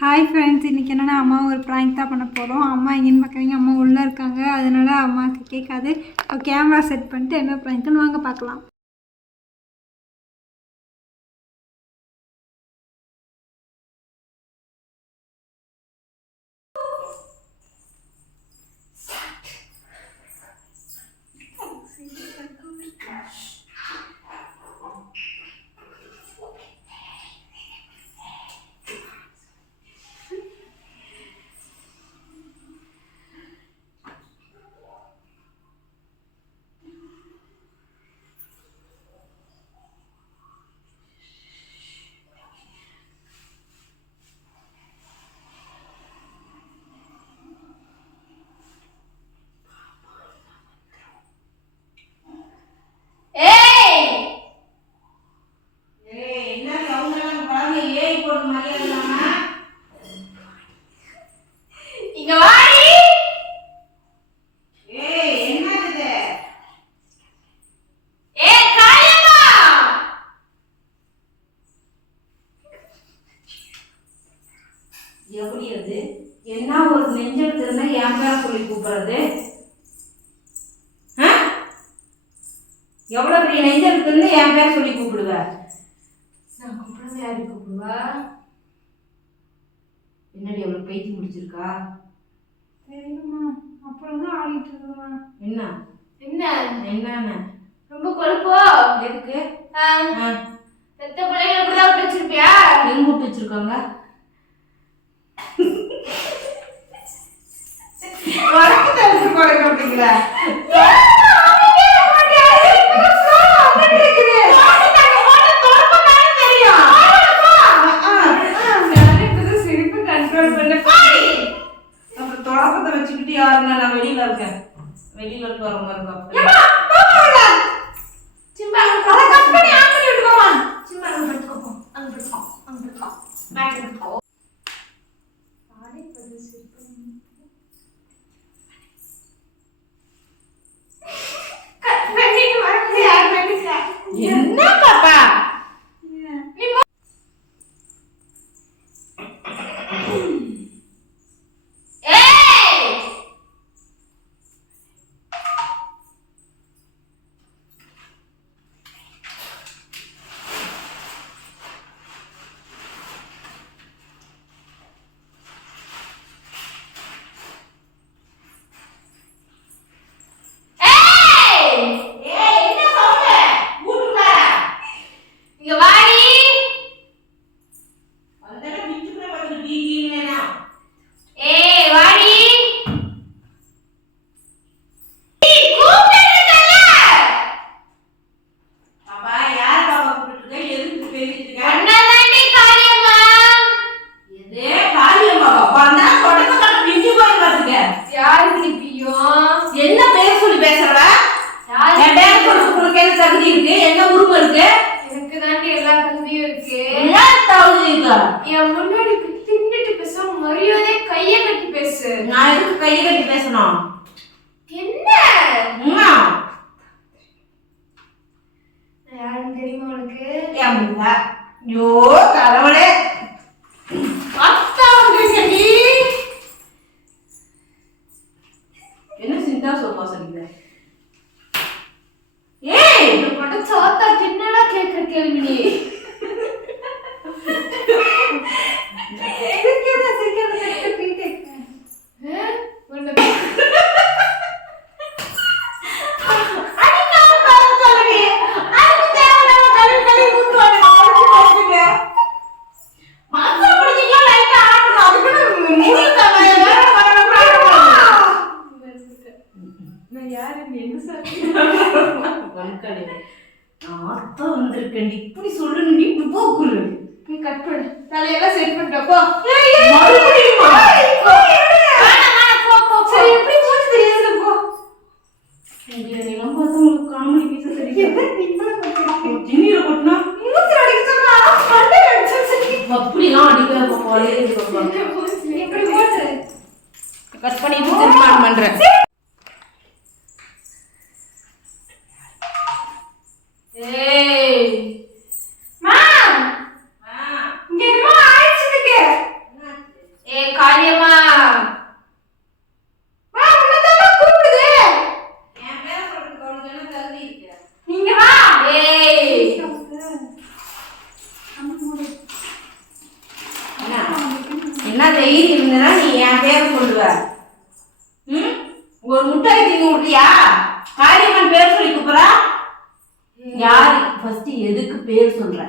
Hi friends, இன்றைக்கி என்னென்னா அம்மா ஒரு ப்ராங்க் தான் பண்ண போகிறோம். அம்மா எங்கேன்னு பார்க்குறீங்க, அம்மா உள்ளே இருக்காங்க. அதனால் அம்மாவுக்கு கேட்காது. கேமரா செட் பண்ணிட்டு என்ன ப்ராங்க்குன்னு வாங்க பார்க்கலாம். எப்படி அது என்ன ஒரு நெஞ்சல் திரும்ப என் பேர சொல்லி கூப்பிடுறது? எவ்வளவு பெரிய நெஞ்சல் திருந்து என் பேர சொல்லி கூப்பிடுவ? நான் கூப்பிடுறது யாரு கூப்பிடுவா? என்னடி அவளுக்கு பைத்தி முடிச்சிருக்கா? தெரியுமா, அப்புறம் தான் ஆடிட்டு இருக்குமா. என்ன என்ன என்ன ரொம்ப கொழுப்போ? எதுக்கு பெத்த பிள்ளைங்க எப்படிதான் விட்டு வச்சிருப்பியா? எங்க விட்டு வச்சிருக்காங்க? வச்சுக்கிட்டு யாருன்னா நான் வெளியில இருக்கேன், வெளியில இருந்து வர மாதிரி இருக்கா. என்ன பாப்பா என்ன பேர் சொல்லி பேசுறவ? என் பேர் சொல்றதுக்கு என்ன தகுதி இருக்கு? என்ன உரிமை இருக்கு? எனக்கு தாண்டி எல்லா தகுதியும் இருக்கு. என்ன தகுதி இருக்கு? என் முன்னாடி தின்னுட்டு பேச மரியாதை கைய கட்டி பேசு. நான் எதுக்கு கைய கட்டி பேசணும்? என்ன யாருன்னு தெரியுமா உனக்கு? என் முல்ல. ஐயோ கடவுளே, என்ன சிந்தா சொல்லுவா சொல்லிங்க? ஏய் இந்த படம் சாத்தா தின்னடா கேக்குற கேள்வி நீ. இப்படி சொல்லு, இப்படி போக்குரு. நீ கட் பண்ணு, தலையெல்லாம் செட் பண்ணிட்டப்போ காமெடி பீச திண்ணீரை கொட்டினா அப்படிலாம் அடிக்க போலே கட் பண்ணிட்டு திரும்ப பண்றேன். இங்க என்னமோ ஆயிடுச்சு. டெய்லி இருந்தனா நீ என் பேரை சொல்லுவ. ஒரு முட்டாய் திங்க விட்டியா? காரியம்மன் பேர் சொல்லி கூப்பிடுறா. யாரு ஃபர்ஸ்ட் எதுக்கு பேர் சொல்ற?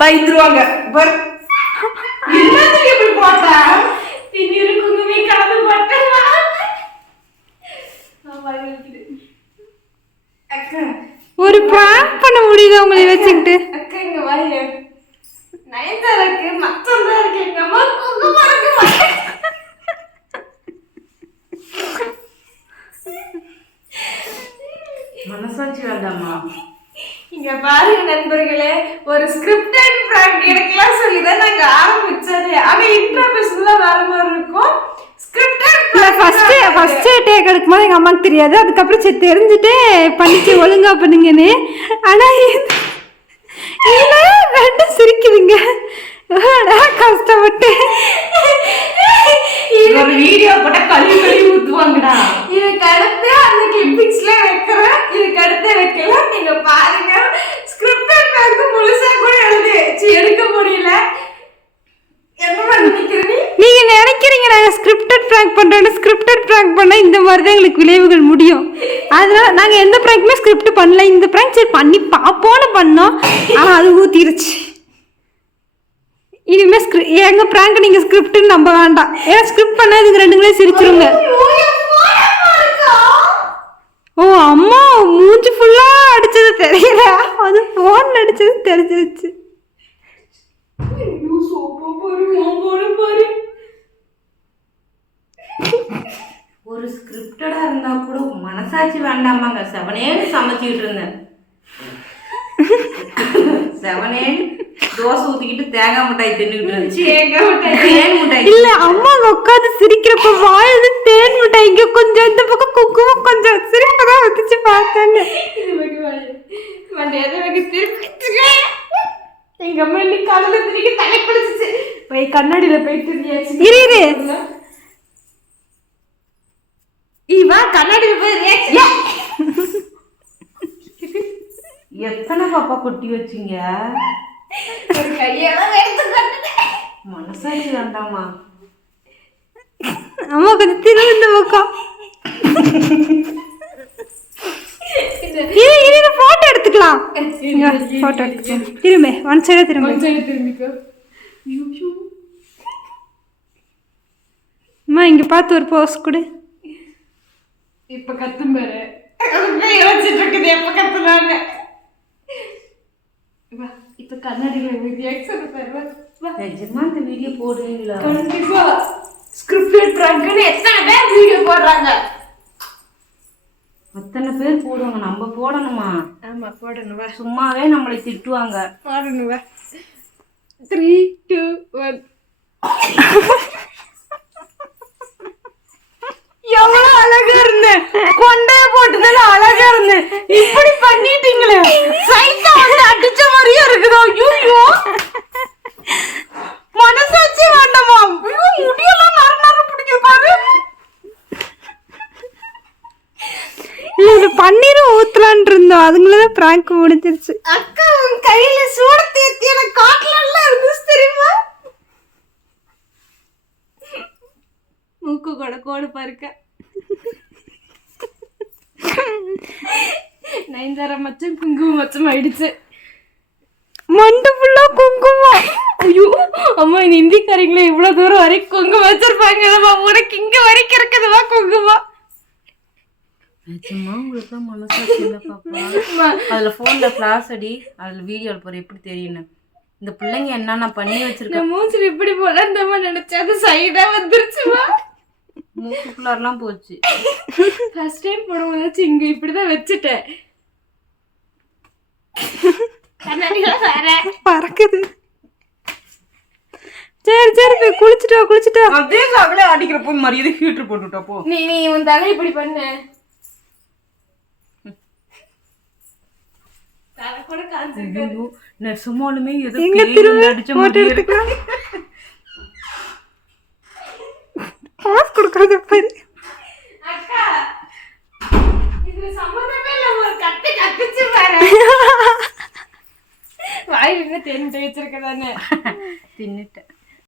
பயந்துருவாங்க. என்னத்துக்கு இப்படி போட்டா? திண்ணீர் குங்குமி கலந்து போட்டா. ஒரு பிராங்க் பண்ண முடியுதா உங்களை வச்சுக்கிட்டு? அக்கா இங்க வாங்க. நயன்தாராக்கு மச்சம் தான் இருக்கு. எங்க அம்மா குங்குமம் இருக்கு. மனசாட்சி வேண்டாமா? இங்க பாருங்க நண்பர்களே, ஒரு ஸ்கிரிப்டட் பிராங்க் எடுக்கலாம் சொல்லி தான் நாங்க ஆரம்பிச்சது. ஆனா இன்ட்ரோபேஷன் தான் வேற மாதிரி இருக்கும். ஸ்கிரிப்டட் ஃபர்ஸ்ட் டேக் எடுக்கும்போது எங்கள் அம்மாவுக்கு தெரியாது. அதுக்கப்புறம் சரி தெரிஞ்சுட்டு பண்ணிச்சு ஒழுங்கா பண்ணுங்கன்னு. ஆனால் ரெண்டும் சிரிக்குதுங்க. கஷ்டப்பட்டு ஒரு வீடியோ போட்டா கழுவி ஊத்துவாங்கடா. இதுக்கு அடுத்து அந்த கிளிப்பிங்ஸ்ல வைக்கிறேன். இதுக்கு அடுத்து வைக்கலாம். நீங்க பாருங்க. ஸ்கிரிப்டட் பிராங்க் முழுசா கூட எடுக்க முடியல. என்ன நினைக்கிறீங்க? நீங்க நினைக்கிறீங்க நாங்கள் ஸ்கிரிப்டட் பிராங்க் பண்றோம்னு. ஸ்கிரிப்டட் பிராங்க் பண்ணால் இந்த மாதிரி தான் எங்களுக்கு விளைவுகள் முடியும். அதனால நாங்கள் எந்த பிராங்க்குமே ஸ்கிரிப்ட் பண்ணல. இந்த பிராங்க் சரி பண்ணி பார்ப்போன்னு பண்ணோம். ஆனால் அது ஊத்திருச்சு. இனிமே எங்க பிராங்க் நீங்க ஸ்கிரிப்ட்னு நம்ப வேண்டாம். ஏன்னா ஸ்கிரிப்ட் பண்ணா இதுங்க ரெண்டுங்களே சிரிச்சிருங்க. ஓ அம்மா மூஞ்சி ஃபுல்லா அடிச்சது தெரியல, அது போன்ல அடிச்சது தெரிஞ்சிருச்சு. ஒரு ஸ்கிரிப்டடா இருந்தா கூட மனசாட்சி வேண்டாமாங்க. செவனேன்னு சமைச்சிட்டு இருந்தேன். செவனேன்னு தோசை ஊத்திக்கிட்டு தேங்காய் மிட்டாய் தின்னுக்கிட்டு இருந்துச்சு. தேன் மிட்டாய் இல்ல அம்மா உட்காந்து சிரிக்கிறப்ப வாயுது தேன் மிட்டாய் இங்க கொஞ்சம், இந்த பக்கம் குங்குமம் கொஞ்சம். சிரிப்பதான் வந்துச்சு பார்த்தாங்க. எங்க அம்மா இன்னைக்கு காலையில திரிக்க தலை குளிச்சிச்சு. போய் கண்ணாடியில போயிட்டு இரு இவா கண்ணாடியில போய் எத்தனை பாப்பா கொட்டி வச்சிங்க? ஒரு கையெல்லாம் எடுத்து கட்டுனேன். மனசாட்சி வேண்டாமா? அம்மா கொஞ்சம் திரும்ப இந்த பக்கம். இரு போட்டோ எடுத்துக்கலாம். போட்டோ எடுத்துக்கலாம். திரும்ப ஒன் சைடா திரும்பிக்கோ. அம்மா இங்க பார்த்து ஒரு போஸ் கொடு. இப்ப கத்தும் பாரு. யோசிச்சுட்டு இருக்குது எப்ப கத்துனான்னு. இப்ப கண்ணாடியில ரியாக்ஷன் பாரு. நிஜமா இந்த வீடியோ போடுவீங்களா? கண்டிப்பா. ஸ்கிரிப்டட் பிராங்க்னு எத்தனை பேர் வீடியோ போடுறாங்க? அத்தனை பேர் போடுவாங்க, நம்ம போடணுமா? ஆமா போடணும். சும்மாவே நம்மளை திட்டுவாங்க. போடணும். 3, 2, 1. எவ்வளவு அழகா இருந்தேன். கொண்டைய போட்டுதால அழகா இருந்தேன். இப்படி பண்ணிட்டீங்களே. சைக்கா வந்து அடிச்ச மாதிரியே இருக்குதோ. ஐயோ மனசாட்சி வேண்டாமா? முடியெல்லாம் நறு பிடிக்குது பாரு. இல்ல இது பன்னீரும் ஊத்தலான் இருந்தோம். அதுங்களதான் பிராங்க் முடிஞ்சிருச்சு. அக்கா உன் கையில சூட தேத்தி எனக்கு காட்டலாம் இருந்துச்சு தெரியுமா? மூக்கு கூட கோடு பாருக்க. நயன்தாரா மச்சம் குங்குமம் மச்சம் ஆயிடுச்சு. மண்டு ஃபுல்லா குங்குமம். ஐயோ அம்மா இந்த இந்திக்காரங்களே இவ்வளவு தூரம் வரைக்கும் குங்குமம் வச்சிருப்பாங்க. உனக்கு இங்க வரைக்கும் இருக்குதுவா குங்குமம்? நிஜமா உங்களுக்கு மனசாட்சி இல்லை பாப்பா? அதுல போன்ல ஃபிளாஷ் அடி, அதுல வீடியோல போற எப்படி தெரியும் இந்த பிள்ளைங்க என்னென்ன பண்ணி வச்சிருக்கேன். மூஞ்சில் இப்படி போல நம்ம நினைச்சா அது சைடா வந்துருச்சுமா. மூக்குக்குள்ளாரெல்லாம் போச்சு. ஃபர்ஸ்ட் டைம் போடும்போது இங்க இப்படிதான் வச்சுட்டேன். கண்ணாடிலாம் வேற பறக்குது. சரி சரி போய் குளிச்சுட்டு வா அதே சாக்கலே அடிக்கிற போய் மரியாதை ஹீட்டர் போட்டுட்டா போ. நீ உன் தலை இப்படி பண்ணு. தலை கூட காஞ்சிருக்கு. நெசமாலுமே ஏதோ எங்க பேய் திரும்ப வந்து அடிச்ச போட்டோ மாதிரி இருக்கு. எடுத்துக்கலாம் பாஸ் கொடுக்கறது பாரு அக்கா இதுல சம்மந்தமே இல்ல, ஒரு கத்து கத்துச்சு பாரு. வாயில தேன் வச்சிருக்கதானே தின்னுட்டேன்.